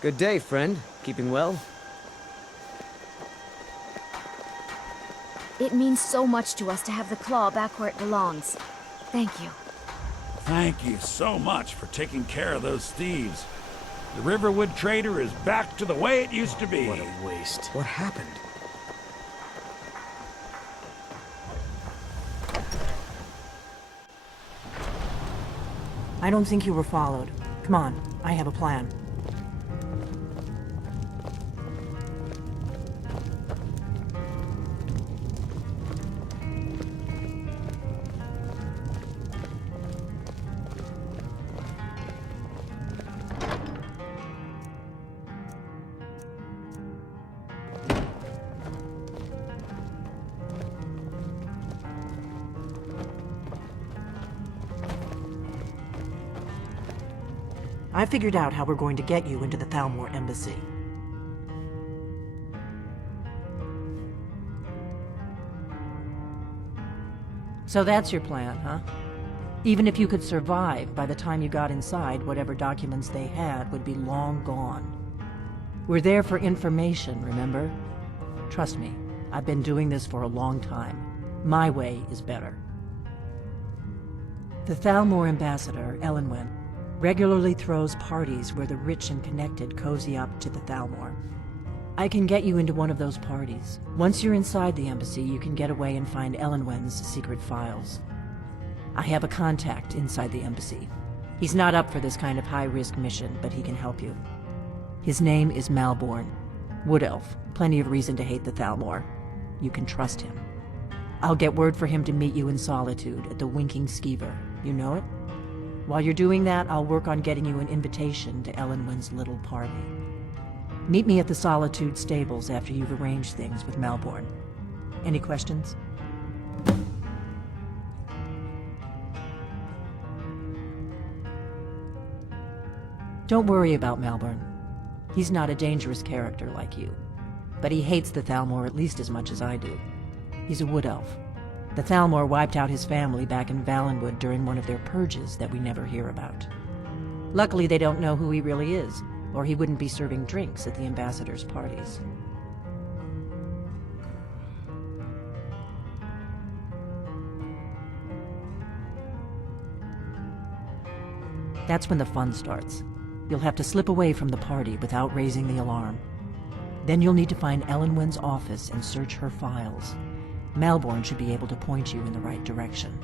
Good day, friend. Keeping well? It means so much to us to have the claw back where it belongs. Thank you. Thank you so much for taking care of those thieves. The Riverwood Trader is back to the way it used to be. What a waste. What happened? I don't think you were followed. Come on, I have a plan. I figured out how we're going to get you into the Thalmor embassy. So that's your plan, huh? Even if you could survive, by the time you got inside, whatever documents they had would be long gone. We're there for information, remember? Trust me, I've been doing this for a long time. My way is better. The Thalmor ambassador, Elenwen, regularly throws parties where the rich and connected cozy up to the Thalmor. I can get you into one of those parties. Once you're inside the embassy, you can get away and find Elenwen's secret files. I have a contact inside the embassy. He's not up for this kind of high-risk mission, but he can help you. His name is Malborn. Wood Elf. Plenty of reason to hate the Thalmor. You can trust him. I'll get word for him to meet you in Solitude at the Winking Skeever. You know it? While you're doing that, I'll work on getting you an invitation to Elenwen's little party. Meet me at the Solitude stables after you've arranged things with Malborn. Any questions? Don't worry about Malborn. He's not a dangerous character like you. But he hates the Thalmor at least as much as I do. He's a wood elf. The Thalmor wiped out his family back in Valenwood during one of their purges that we never hear about. Luckily, they don't know who he really is, or he wouldn't be serving drinks at the ambassador's parties. That's when the fun starts. You'll have to slip away from the party without raising the alarm. Then you'll need to find Elenwen's office and search her files. Malborn should be able to point you in the right direction.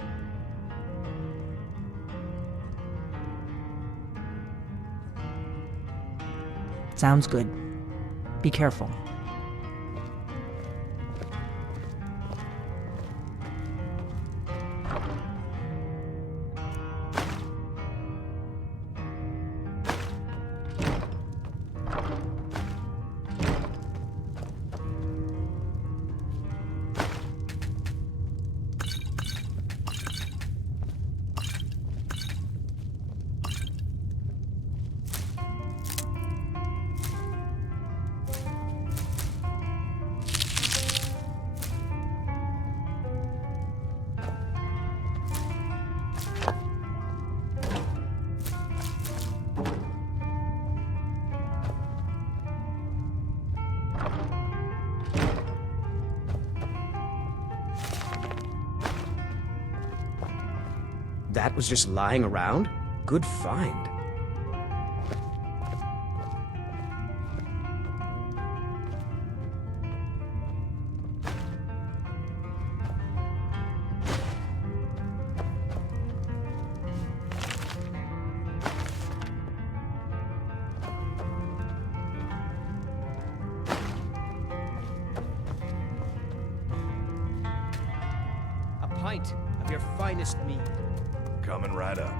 Sounds good. Be careful. That was just lying around? Good find. A pint of your finest mead. Coming right up.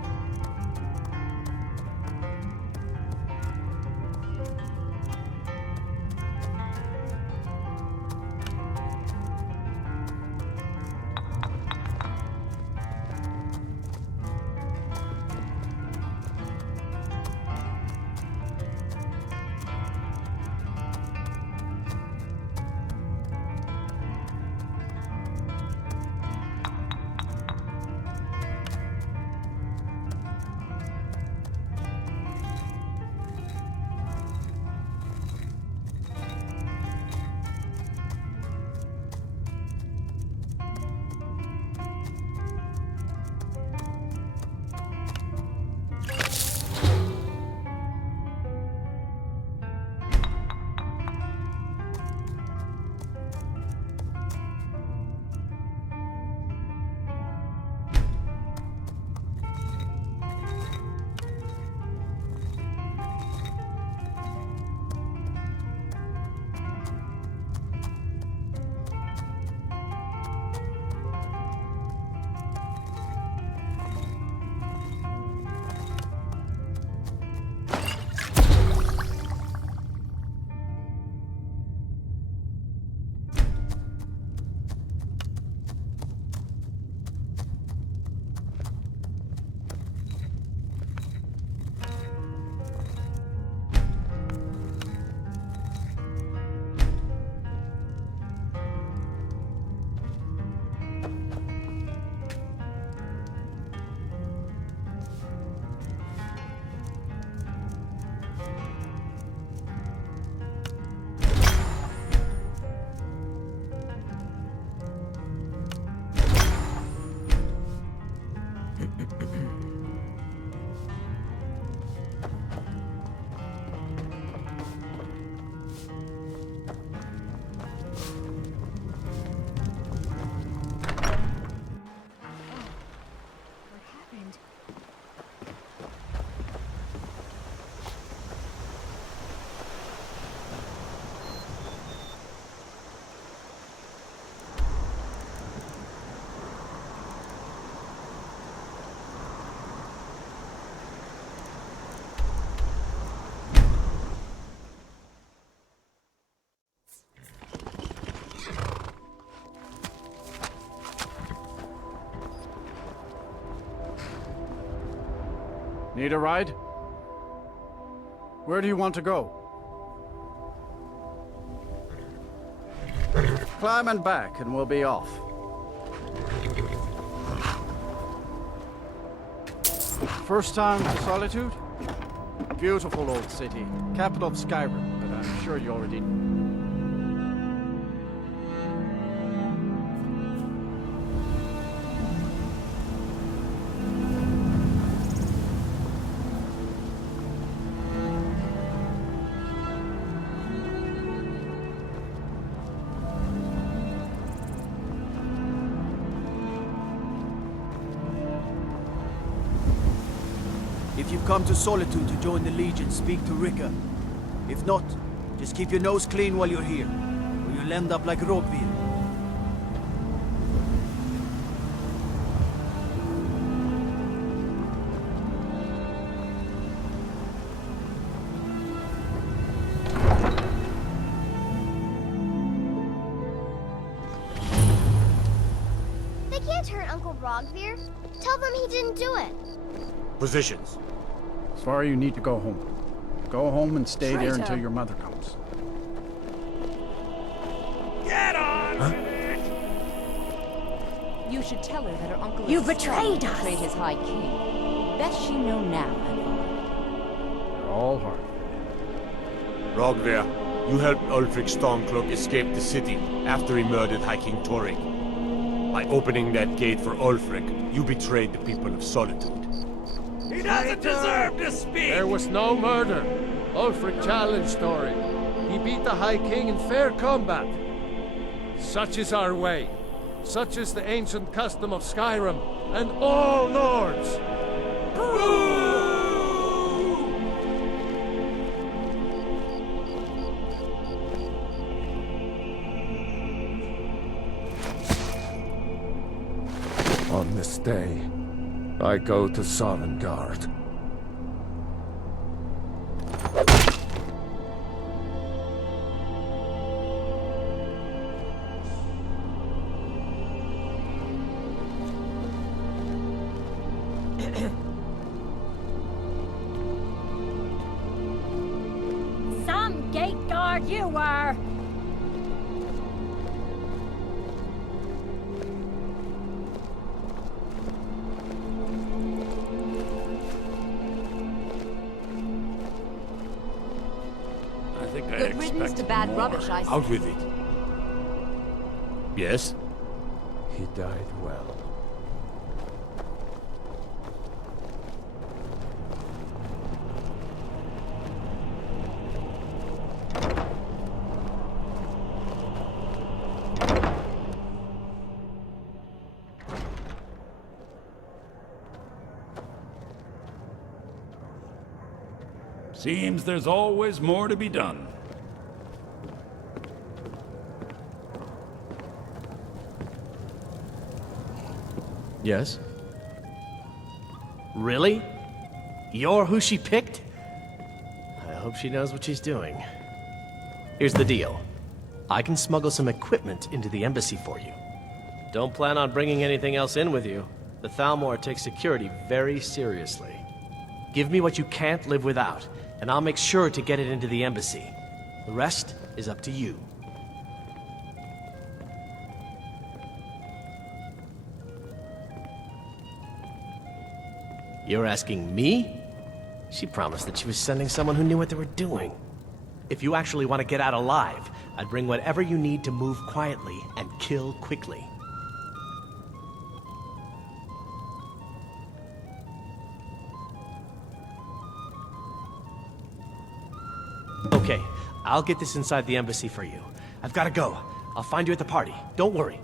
Need a ride? Where do you want to go? Climb and back and we'll be off. First time to Solitude? Beautiful old city. Capital of Skyrim, but I'm sure you already know. If you've come to Solitude to join the Legion, speak to Rika. If not, just keep your nose clean while you're here, or you'll end up like Rockville. They can't hurt Uncle Rogvir. Tell them he didn't do it. Positions. Sorry, you need to go home. Go home and stay there until your mother comes. Get on! Huh? You should tell her that her uncle You is betrayed sorry us! betrayed his high king. Best she know now, Eventualmente. They're all hard. Rogvir, you helped Ulfric Stormcloak escape the city after he murdered High King Torrig. By opening that gate for Ulfric, you betrayed the people of Solitude. He doesn't deserve to speak! There was no murder. Ulfric challenged Torrig. He beat the High King in fair combat. Such is our way. Such is the ancient custom of Skyrim and all Nords. On this day, I go to Sovngarde. Some gate guard you were! I think I Good riddance expected to bad more. rubbish, I Out with it. Yes? He died well. Seems there's always more to be done. Yes? Really? You're who she picked? I hope she knows what she's doing. Here's the deal. I can smuggle some equipment into the embassy for you. Don't plan on bringing anything else in with you. The Thalmor takes security very seriously. Give me what you can't live without, and I'll make sure to get it into the embassy. The rest is up to you. You're asking me? She promised that she was sending someone who knew what they were doing. If you actually want to get out alive, I'd bring whatever you need to move quietly and kill quickly. Okay, I'll get this inside the embassy for you. I've gotta go. I'll find you at the party. Don't worry.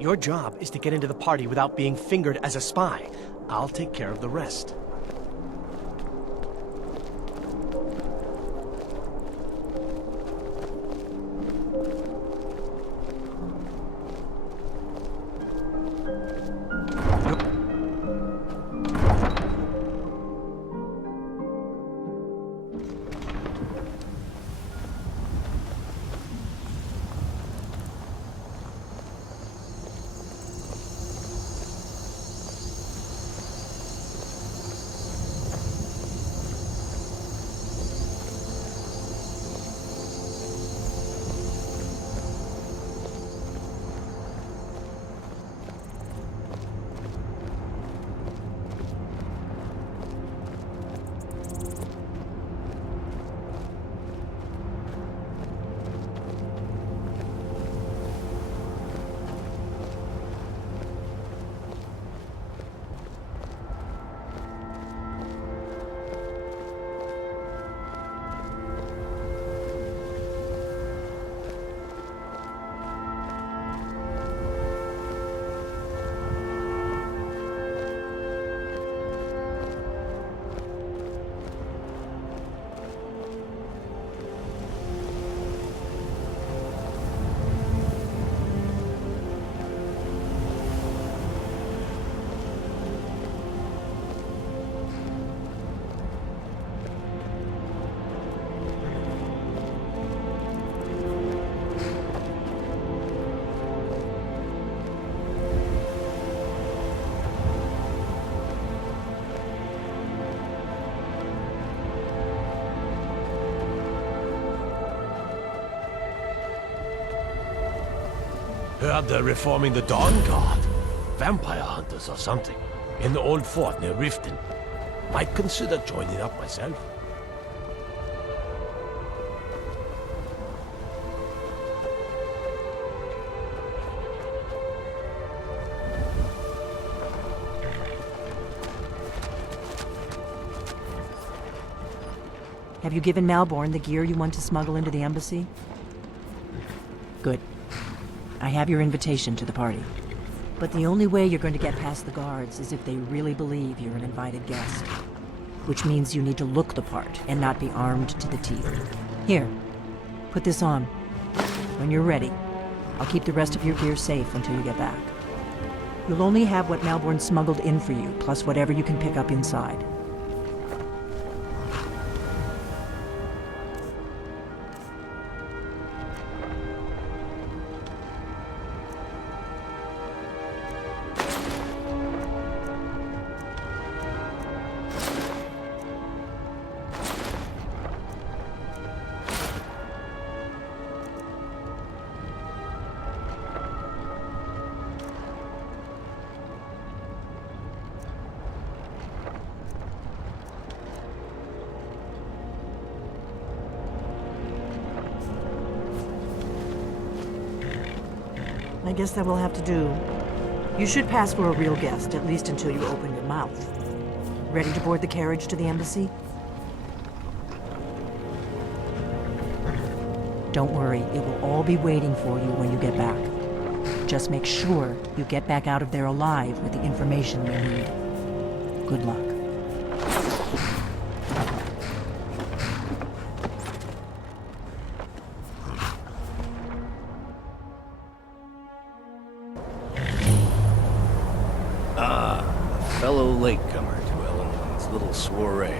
Your job is to get into the party without being fingered as a spy. I'll take care of the rest. Heard they're reforming the Dawn Guard. Vampire hunters or something. In the old fort near Riften. Might consider joining up myself. Have you given Malborn the gear you want to smuggle into the embassy? Good. I have your invitation to the party. But the only way you're going to get past the guards is if they really believe you're an invited guest. Which means you need to look the part and not be armed to the teeth. Here, put this on. When you're ready, I'll keep the rest of your gear safe until you get back. You'll only have what Malborn smuggled in for you, plus whatever you can pick up inside. I guess that will have to do. You should pass for a real guest, at least until you open your mouth. Ready to board the carriage to the embassy? Don't worry, it will all be waiting for you when you get back. Just make sure you get back out of there alive with the information you need. Good luck. Fellow latecomer to Ellen's little soiree.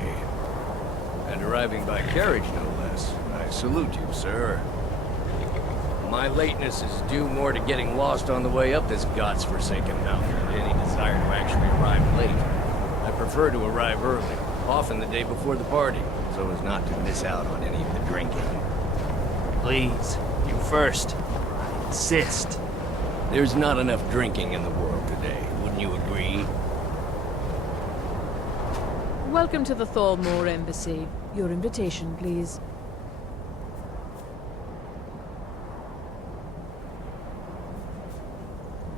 And arriving by carriage, no less. I salute you, sir. My lateness is due more to getting lost on the way up this god's-forsaken mountain than any desire to actually arrive late. I prefer to arrive early, often the day before the party, so as not to miss out on any of the drinking. Please, you first. I insist. There's not enough drinking in the world today, wouldn't you agree? Welcome to the Thalmor Embassy. Your invitation, please.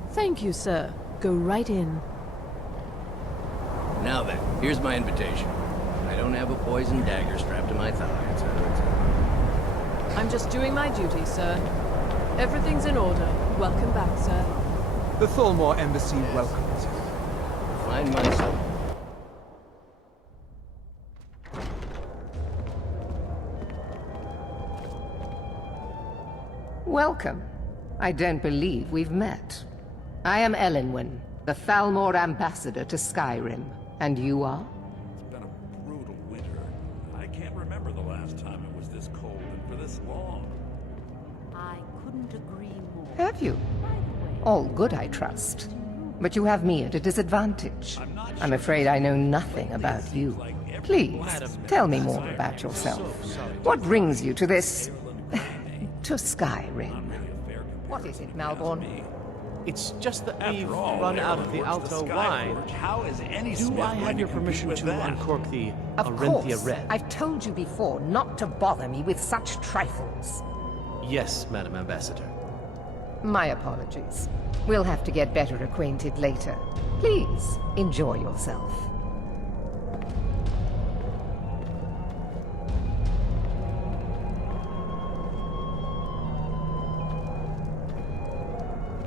Thank you, sir. Go right in. Now then, here's my invitation. I don't have a poisoned dagger strapped to my thigh, etc., etc. I'm just doing my duty, sir. Everything's in order. Welcome back, sir. The Thalmor Embassy welcomes you. Find myself. Welcome. I don't believe we've met. I am Elenwen, the Thalmor ambassador to Skyrim. And you are? It's been a brutal winter. I can't remember the last time it was this cold and for this long. I couldn't agree more. Have you? All good, I trust. But you have me at a disadvantage. I'm afraid I know nothing about you. Please, tell me more about yourself. What brings you to this... to Skyrim? What is it, Malborn? It's just that we've run out of the Alto wine. How is any Do I have your permission to uncork the Of Arinthia course. Red? I've told you before not to bother me with such trifles. Yes, Madam Ambassador. My apologies. We'll have to get better acquainted later. Please, enjoy yourself.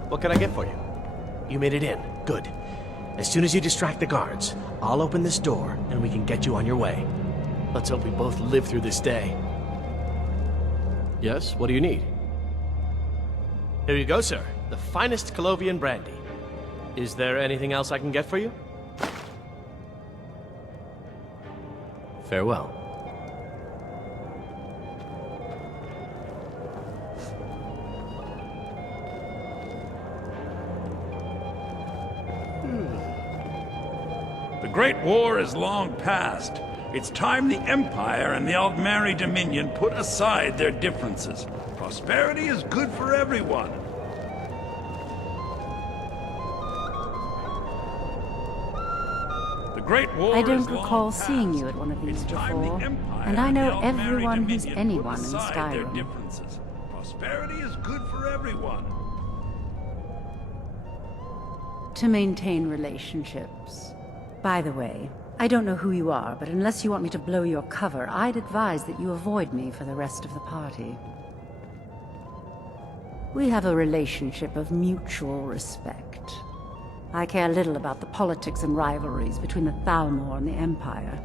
What can I get for you? You made it in. Good. As soon as you distract the guards, I'll open this door and we can get you on your way. Let's hope we both live through this day. Yes, what do you need? Here you go, sir. The finest Colovian brandy. Is there anything else I can get for you? Farewell. The Great War is long past. It's time the Empire and the Aldmeri Dominion put aside their differences. Prosperity is good for everyone. The Great War I don't is long recall past. seeing you at one of these It's time the before, Empire and I know the Aldmeri everyone who's Dominion anyone put in aside their Skyrim. differences. Prosperity is good for everyone. To maintain relationships. By the way, I don't know who you are, but unless you want me to blow your cover, I'd advise that you avoid me for the rest of the party. We have a relationship of mutual respect. I care little about the politics and rivalries between the Thalmor and the Empire.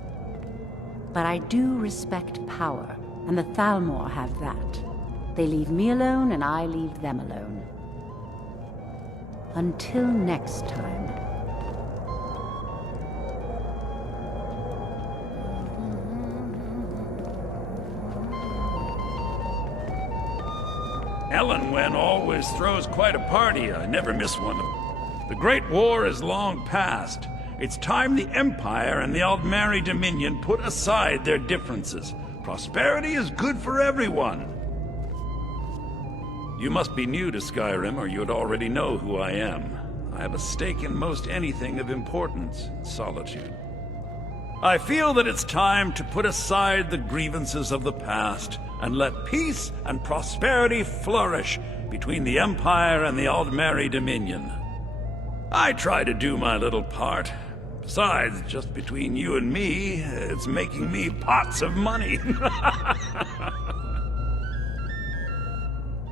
But I do respect power, and the Thalmor have that. They leave me alone, and I leave them alone. Until next time. Elenwen always throws quite a party. I never miss one. The Great War is long past. It's time the Empire and the Aldmeri Dominion put aside their differences. Prosperity is good for everyone. You must be new to Skyrim, or you'd already know who I am. I have a stake in most anything of importance, Solitude. I feel that it's time to put aside the grievances of the past and let peace and prosperity flourish between the Empire and the Aldmeri Dominion. I try to do my little part. Besides, just between you and me, it's making me pots of money.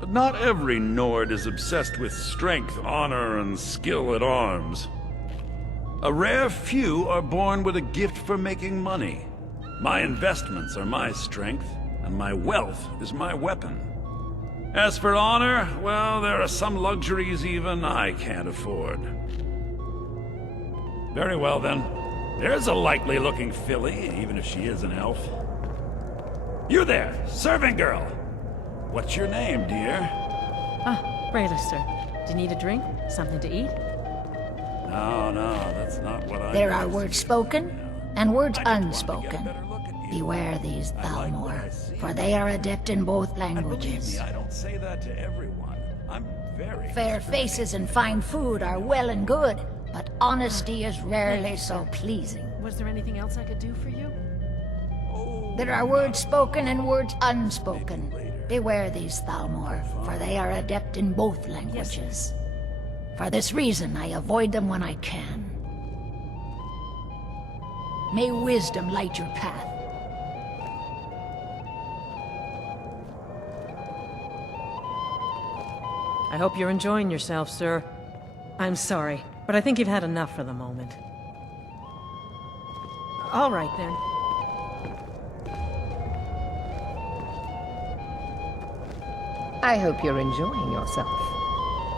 But not every Nord is obsessed with strength, honor, and skill at arms. A rare few are born with a gift for making money. My investments are my strength, and my wealth is my weapon. As for honor, well, there are some luxuries even I can't afford. Very well, then. There's a likely-looking filly, even if she is an elf. You there, serving girl! What's your name, dear? Ah, Braylister. Do you need a drink? Something to eat? No, that's not what I... There are words spoken and words unspoken. Beware these Thalmor, for they are adept in both languages. I don't say that to everyone. I'm very... Fair faces and fine food are well and good, but honesty is rarely so pleasing. Was there anything else I could do for you? There are words spoken and words unspoken. Beware these Thalmor, for they are adept in both languages. For this reason, I avoid them when I can. May wisdom light your path. I hope you're enjoying yourself, sir. I'm sorry, but I think you've had enough for the moment. All right, then. I hope you're enjoying yourself.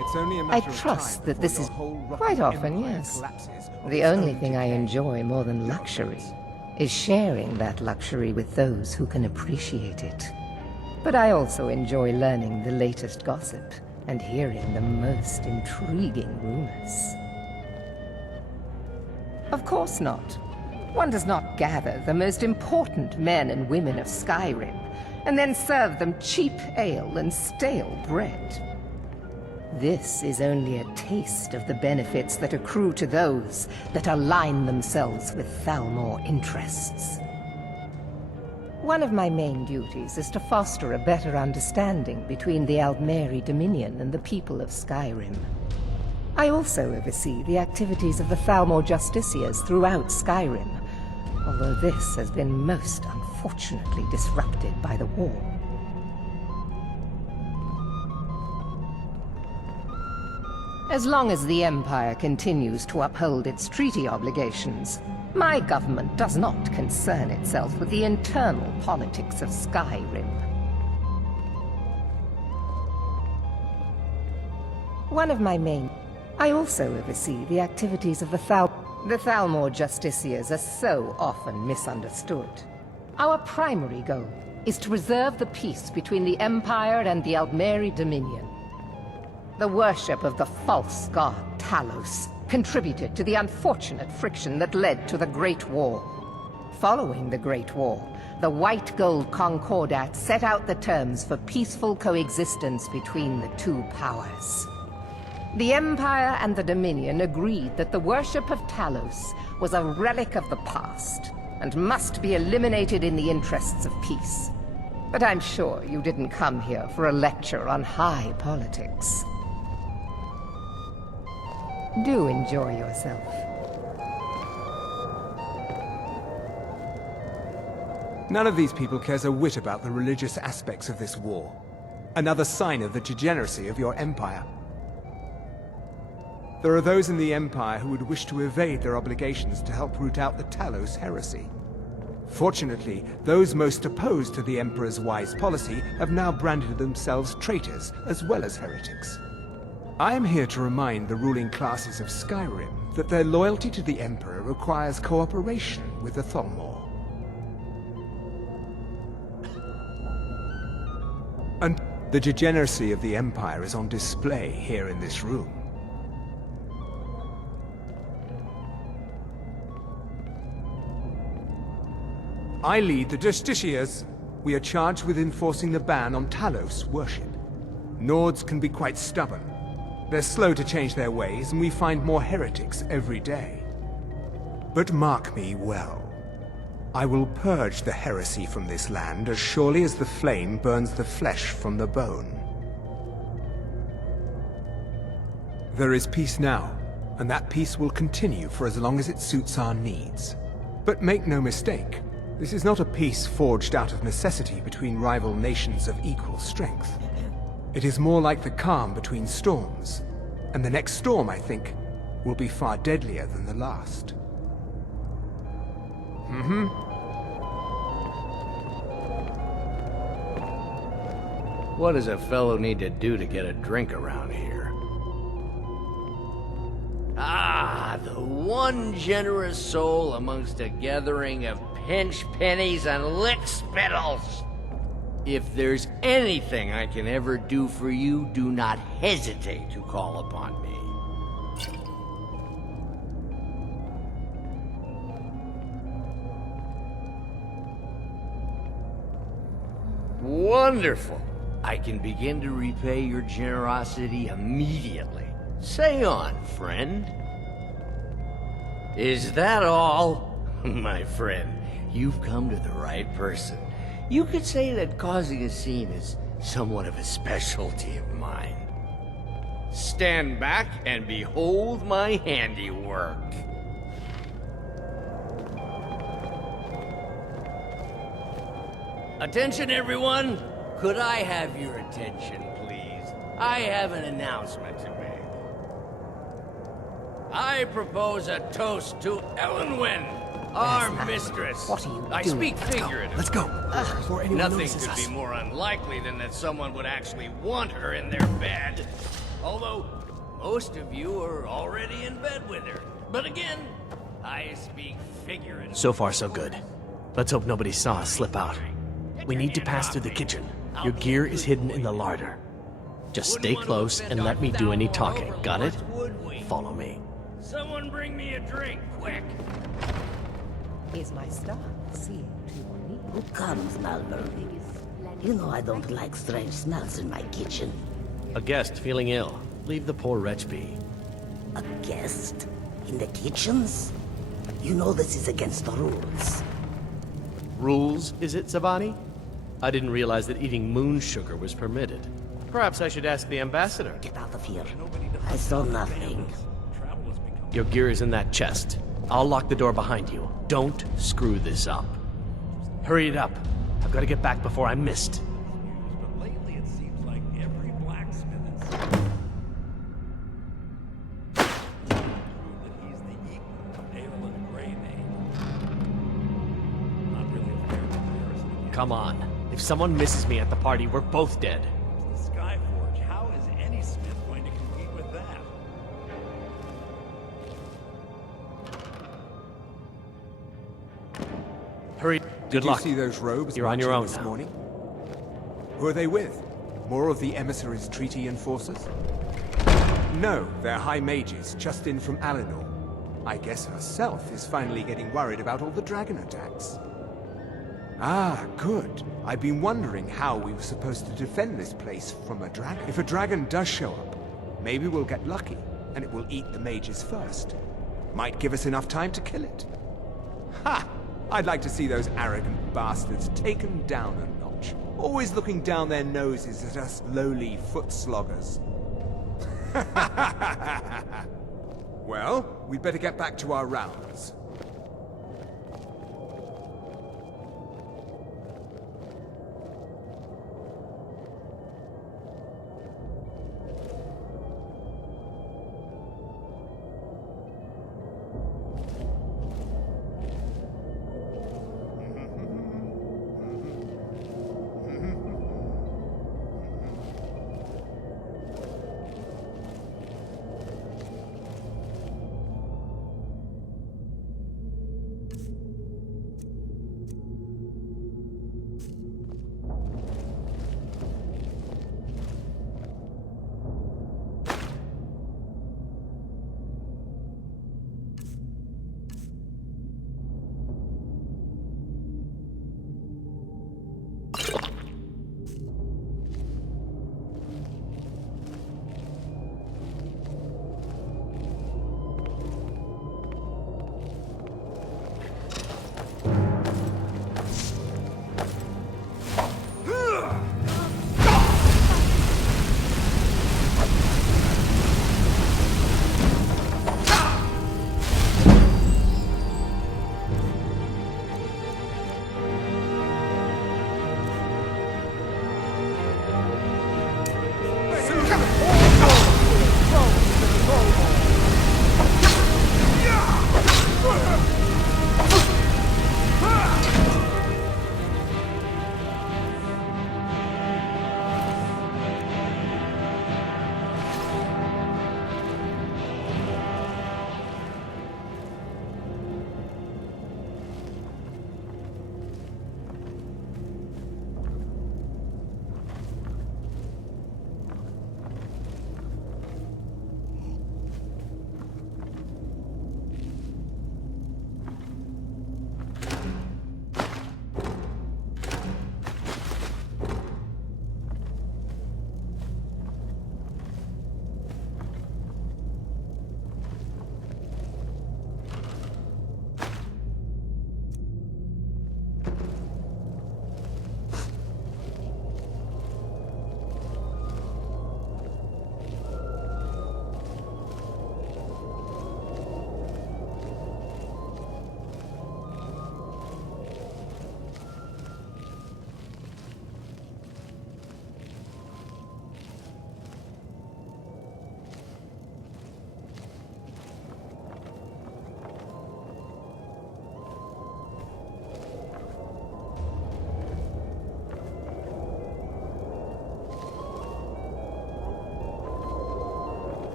It's only a I matter of trust time that this is quite often, yes. The only thing I enjoy more than luxury is sharing that luxury with those who can appreciate it. But I also enjoy learning the latest gossip and hearing the most intriguing rumors. Of course not. One does not gather the most important men and women of Skyrim and then serve them cheap ale and stale bread. This is only a taste of the benefits that accrue to those that align themselves with Thalmor interests. One of my main duties is to foster a better understanding between the Aldmeri Dominion and the people of Skyrim. I also oversee the activities of the Thalmor Justiciars throughout Skyrim, although this has been most unfortunately disrupted by the war. As long as the Empire continues to uphold its treaty obligations, my government does not concern itself with the internal politics of Skyrim. One of my main... I also oversee the activities of the Thalmor Justiciars are so often misunderstood. Our primary goal is to preserve the peace between the Empire and the Aldmeri Dominion. The worship of the false god Talos contributed to the unfortunate friction that led to the Great War. Following the Great War, the White Gold Concordat set out the terms for peaceful coexistence between the two powers. The Empire and the Dominion agreed that the worship of Talos was a relic of the past and must be eliminated in the interests of peace. But I'm sure you didn't come here for a lecture on high politics. Do enjoy yourself. None of these people cares a whit about the religious aspects of this war. Another sign of the degeneracy of your empire. There are those in the Empire who would wish to evade their obligations to help root out the Talos heresy. Fortunately, those most opposed to the Emperor's wise policy have now branded themselves traitors as well as heretics. I am here to remind the ruling classes of Skyrim that their loyalty to the Emperor requires cooperation with the Thalmor. And the degeneracy of the Empire is on display here in this room. I lead the Justiciars. We are charged with enforcing the ban on Talos worship. Nords can be quite stubborn. They're slow to change their ways, and we find more heretics every day. But mark me well. I will purge the heresy from this land as surely as the flame burns the flesh from the bone. There is peace now, and that peace will continue for as long as it suits our needs. But make no mistake, this is not a peace forged out of necessity between rival nations of equal strength. It is more like the calm between storms. And the next storm, I think, will be far deadlier than the last. Mm-hmm. What does a fellow need to do to get a drink around here? Ah, the one generous soul amongst a gathering of pinch pennies and lick spittles. If there's anything I can ever do for you, do not hesitate to call upon me. Wonderful. I can begin to repay your generosity immediately. Say on, friend. Is that all? My friend, you've come to the right person. You could say that causing a scene is somewhat of a specialty of mine. Stand back and behold my handiwork. Attention, everyone! Could I have your attention, please? I have an announcement to make. I propose a toast to Elenwen, our mistress. What are you I doing? speak figuratively. Let's go. Before anyone Nothing notices could us. be more unlikely than that someone would actually want her in their bed. Although, most of you are already in bed with her. But again, I speak figuratively. So far, so good. Let's hope nobody saw us slip out. We need to pass through the kitchen. Your gear is hidden in the larder. Just stay close and let me do any talking. Got it? Follow me. Someone bring me a drink, quick. Is my star seeing to your needs? Who comes, Malvern? You know I don't like strange smells in my kitchen. A guest feeling ill. Leave the poor wretch be. A guest? In the kitchens? You know this is against the rules. Rules, is it, Savani? I didn't realize that eating moon sugar was permitted. Perhaps I should ask the ambassador. Get out of here. I saw nothing. Your gear is in that chest. I'll lock the door behind you. Don't screw this up. Hurry it up. I've got to get back before I'm missed. But lately it seems like every blacksmith in that he's the equal of Aelin Greymane. Not really a fair comparison. Come on. If someone misses me at the party, we're both dead. The Skyforge. How is any smith going to compete with that? Hurry. Good Did luck. you see those robes You're on your marching own this now. morning? Who are they with? More of the emissaries' treaty enforcers? No, they're high mages, just in from Alinor. I guess herself is finally getting worried about all the dragon attacks. Ah, good. I've been wondering how we were supposed to defend this place from a dragon. If a dragon does show up, maybe we'll get lucky, and it will eat the mages first. Might give us enough time to kill it. Ha! I'd like to see those arrogant bastards taken down a notch. Always looking down their noses at us lowly foot sloggers. Well, we'd better get back to our rounds.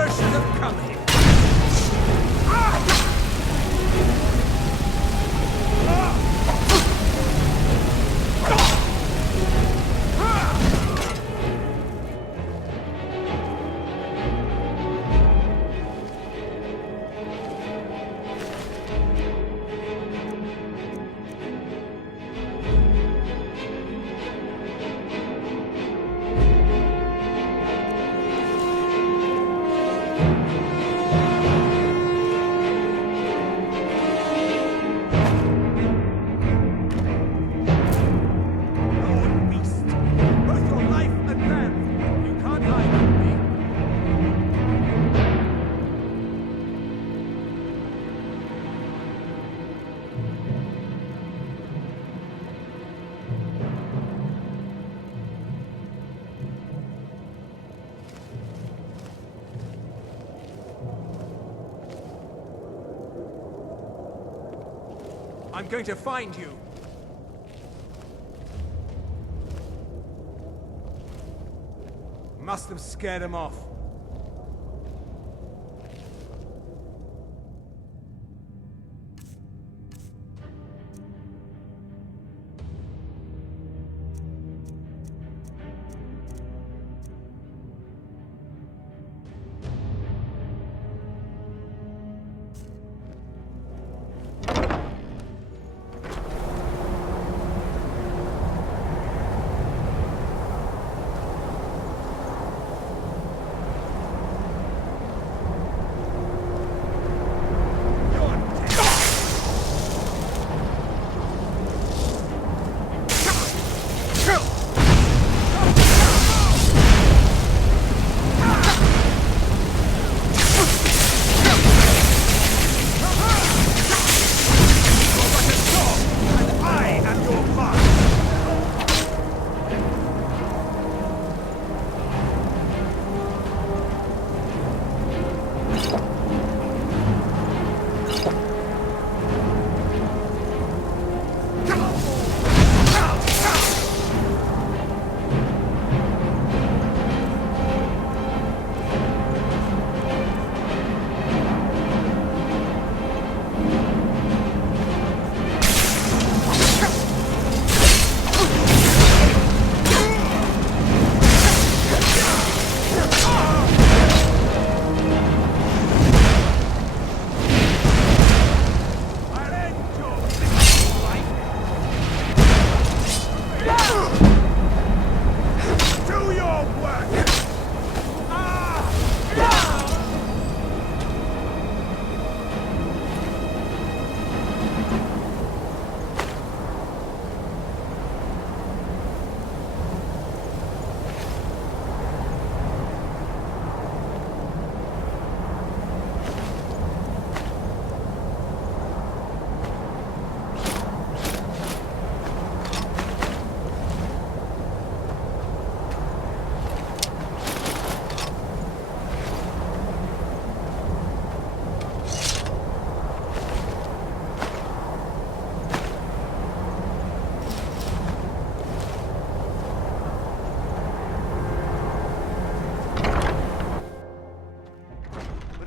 never should have come here. I'm going to find you. Must have scared him off.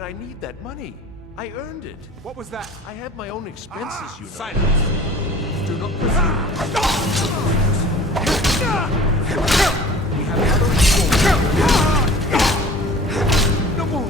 I need that money. I earned it. What was that? I have my own expenses, you know. Silence! Do not proceed. We have other no more.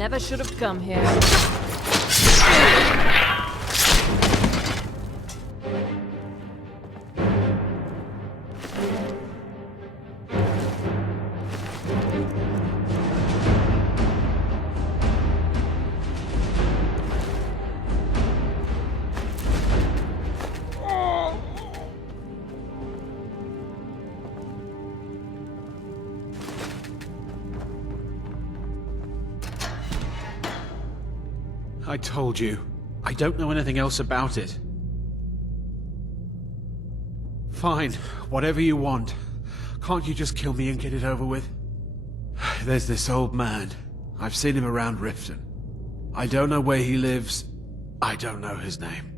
Never should have come here. I told you. I don't know anything else about it. Fine, whatever you want. Can't you just kill me and get it over with? There's this old man. I've seen him around Riften. I don't know where he lives. I don't know his name.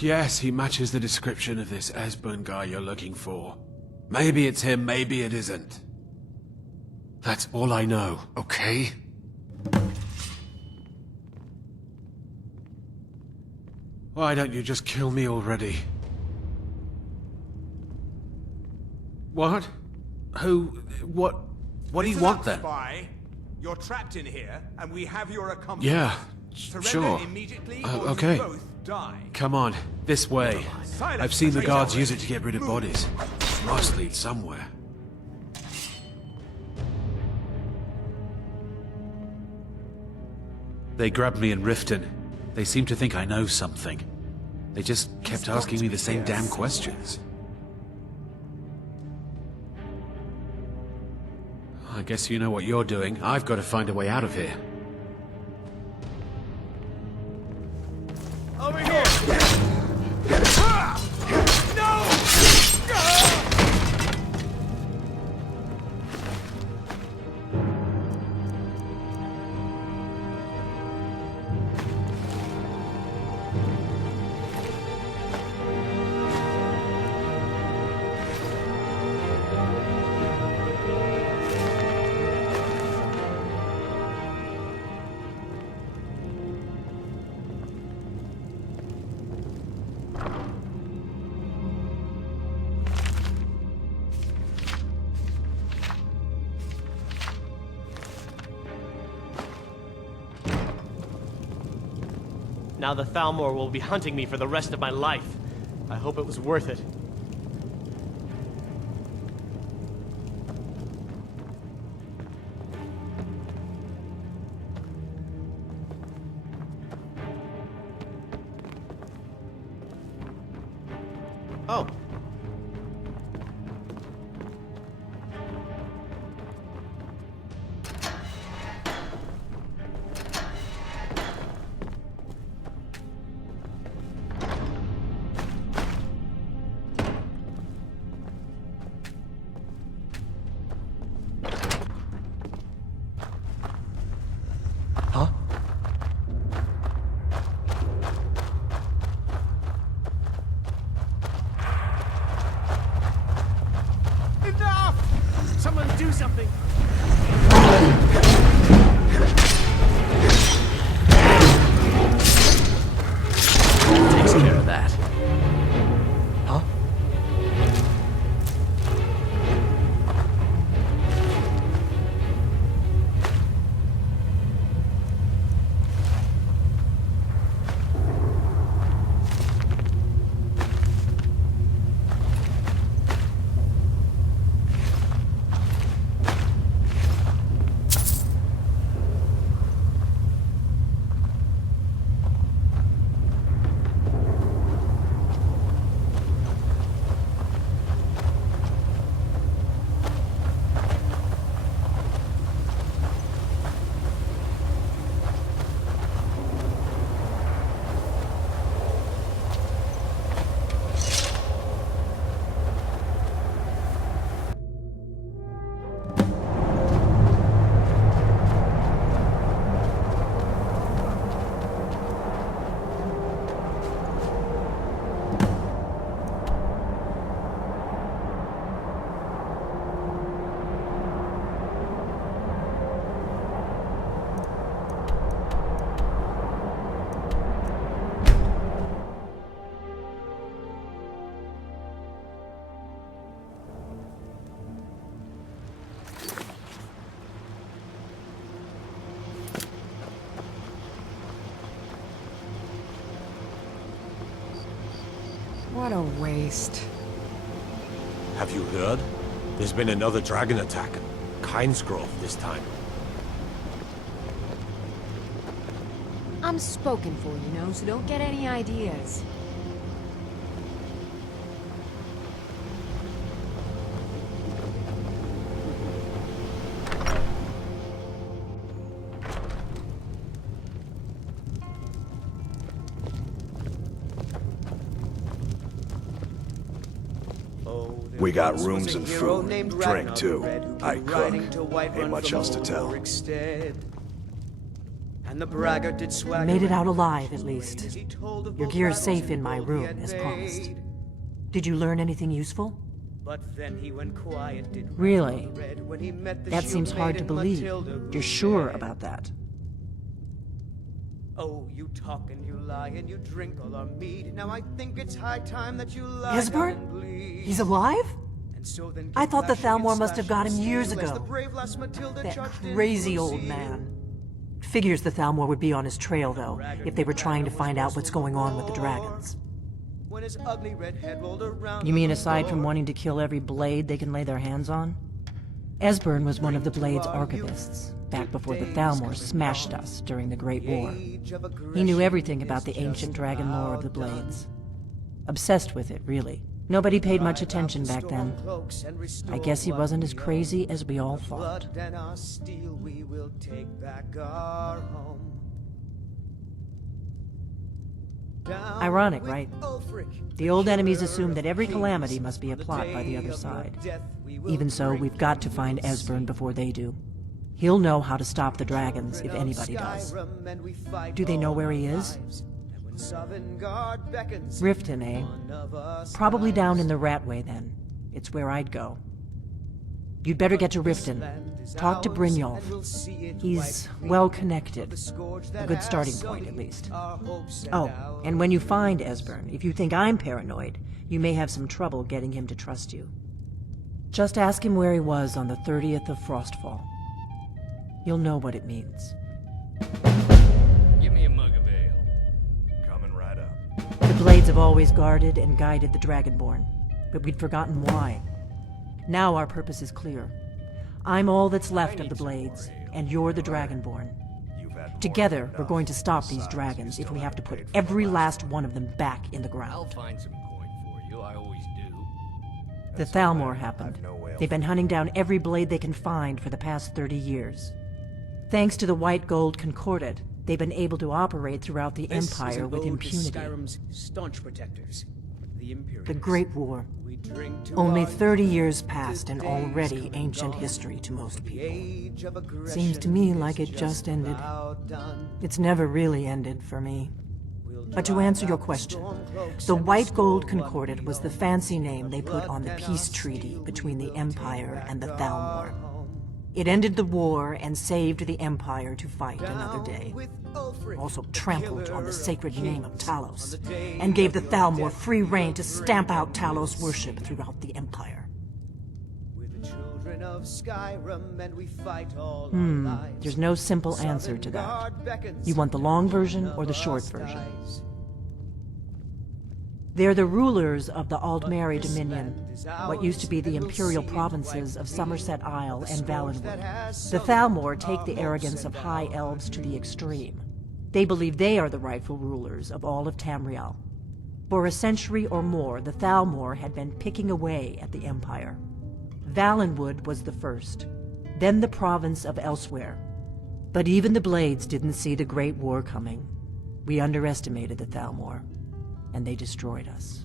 Yes, he matches the description of this Esbern guy you're looking for. Maybe it's him, maybe it isn't. That's all I know, okay? Why don't you just kill me already? What? Who? What do you want then? Spy. You're trapped in here, and we have your accomplice. Yeah, Surrender sure. Immediately, or Okay. you both die. Come on, this way. I've seen the guards use it to get rid of bodies. Must lead somewhere. They grabbed me in Riften. They seem to think I know something. They just kept asking me the same damn questions. I guess you know what you're doing. I've got to find a way out of here. Over here! No! Now the Thalmor will be hunting me for the rest of my life. I hope it was worth it. Oh. Do something! Takes care of that. Huh? waste. Have you heard? There's been another dragon attack. Kynesgrove this time. I'm spoken for, you know, so don't get any ideas. We got rooms and food, drink too. I cook. Ain't much else to tell. You made it out alive, at least. Your gear's safe in my room, as promised. Did you learn anything useful? Really? That seems hard to believe. You're sure about that? Oh, you talk and you lie and you drink all our mead. Now I think it's high time that you lie. Esbern? He's alive? I thought the Thalmor must have got him years ago. That crazy old man. Figures the Thalmor would be on his trail, though, if they were trying to find out what's going on with the dragons. You mean aside from wanting to kill every blade they can lay their hands on? Esbern was one of the Blade's archivists, back before the Thalmor smashed us during the Great War. He knew everything about the ancient dragon lore of the Blades. Obsessed with it, really. Nobody paid much attention back then. I guess he wasn't as crazy as we all thought. Ironic, right? The old enemies assume that every calamity must be a plot by the other side. Even so, we've got to find Esbern before they do. He'll know how to stop the dragons, if anybody does. Do they know where he is? Riften, eh? Probably down in the Ratway, then. It's where I'd go. You'd better get to Riften. Talk to Brynjolf. He's well-connected. A good starting point, at least. Oh, and when you find Esbern, if you think I'm paranoid, you may have some trouble getting him to trust you. Just ask him where he was on the 30th of Frostfall. You'll know what it means. Give me a mug of ale. Coming right up. The Blades have always guarded and guided the Dragonborn, but we'd forgotten why. Now our purpose is clear. I'm all that's left of the Blades, and you're the Dragonborn. Together, we're going to stop these dragons if we have to put every last one of them back in the ground. I'll find some coin for you, I always do. The Thalmor happened. They've been hunting down every blade they can find for the past 30 years. Thanks to the White Gold Concordat, they've been able to operate throughout the Empire with impunity. Skyrim's staunch protectors, the Great War. Only 30 years passed and already ancient history to most people. Seems to me like it just ended. It's never really ended for me. But to answer your question, the White Gold Concordat was the fancy name they put on the peace treaty between the Empire and the Thalmor. It ended the war and saved the Empire to fight another day. Also trampled on the sacred name of Talos, and gave the Thalmor free rein to stamp out Talos worship throughout the Empire. There's no simple answer to that. You want the long version or the short version? They're the rulers of the Aldmeri Dominion, what used to be the imperial provinces of Somerset Isle and Valenwood. The Thalmor take the arrogance of high elves to the extreme. They believe they are the rightful rulers of all of Tamriel. For a century or more, the Thalmor had been picking away at the Empire. Valenwood was the first, then the province of Elsewhere. But even the Blades didn't see the Great War coming. We underestimated the Thalmor, and they destroyed us.